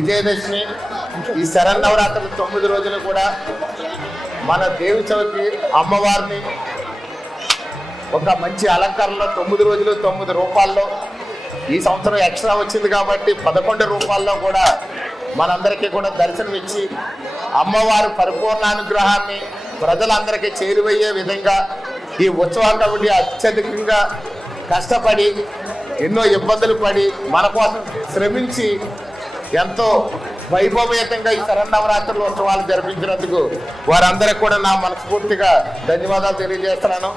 విజయదశమి ఈ శరన్నవరాత్రులు 9 రోజులు కూడా మన దేవి చవితి అమ్మవారిని ఒక మంచి అలంకరణలో 9 రోజులు 9 రూపాల్లో ఈ సంవత్సరం ఎక్స్ట్రా వచ్చింది కాబట్టి 11 రూపాల్లో కూడా మనందరికీ కూడా దర్శనమిచ్చి అమ్మవారి పరిపూర్ణ అనుగ్రహాన్ని ప్రజలందరికీ చేరువయ్యే విధంగా ఈ ఉత్సవ కమిటీ అత్యధికంగా కష్టపడి ఎన్నో ఇబ్బందులు పడి మన కోసం శ్రమించి ఎంతో వైభవయుతంగా ఈ శరన్నవరాత్రుల ఉత్సవాలు జరిపించినందుకు వారందరికీ కూడా నా మనస్ఫూర్తిగా ధన్యవాదాలు తెలియజేస్తున్నాను.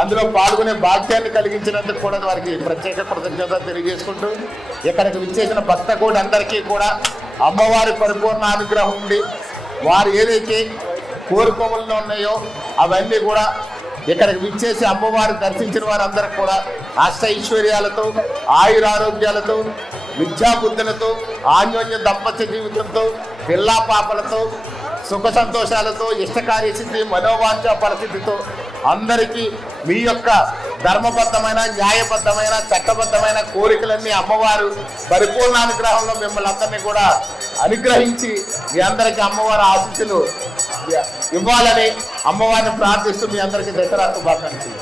అందులో పాల్గొనే భాగ్యాన్ని కలిగించినందుకు కూడా వారికి ప్రత్యేక కృతజ్ఞతలు తెలియజేసుకుంటూ ఇక్కడికి విచ్చేసిన భక్త కూడా అందరికీ కూడా అమ్మవారి పరిపూర్ణ అనుగ్రహం ఉండి వారు ఏదైతే కోరుకోవల్లో ఉన్నాయో అవన్నీ కూడా ఇక్కడికి విచ్చేసి అమ్మవారు దర్శించిన వారందరికీ కూడా అష్టైశ్వర్యాలతో ఆయురారోగ్యాలతో విద్యాబుద్ధులతో అన్యోన్య దంపత్య జీవితంతో పిల్లా పాపలతో సుఖ సంతోషాలతో ఇష్టకార్యసిద్ధి మనోవాంఛ పరిస్థితితో అందరికీ మీ యొక్క ధర్మబద్ధమైన న్యాయబద్ధమైన చట్టబద్ధమైన కోరికలన్నీ అమ్మవారు పరిపూర్ణ అనుగ్రహంలో మిమ్మల్ని అందరినీ కూడా అనుగ్రహించి మీ అందరికీ అమ్మవారి ఆశీస్సులు ఇవ్వాలని అమ్మవారిని ప్రార్థిస్తూ మీ అందరికీ దసరా శుభాకాంక్షలు.